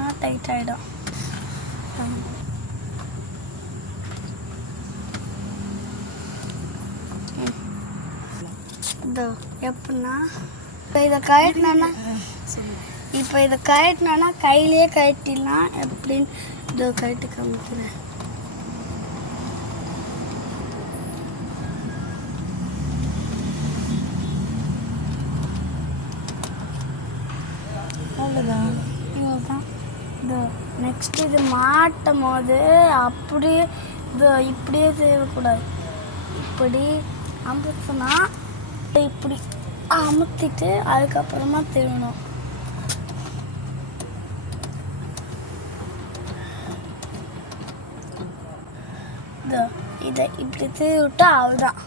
அமுத்துனா tight ஆகிடும். இதோ எப்படின்னா இப்போ இதை கழட்டினா கையிலே கழட்டிடலாம். எப்படின்னு இதோ கழட்டி காமிக்கிறேன். அவ்வளோதான். இதோ நெக்ஸ்ட் இது மாட்டும் போது அப்படியே இதோ இப்படியே செய்யக்கூடாது. இப்படி அமுத்துனா இப்படி அமுத்திட்டு அதுக்கப்புறமா திரும்பணும். இதோ இதை இப்படி திருவி விட்டா அவ்வளோதான்.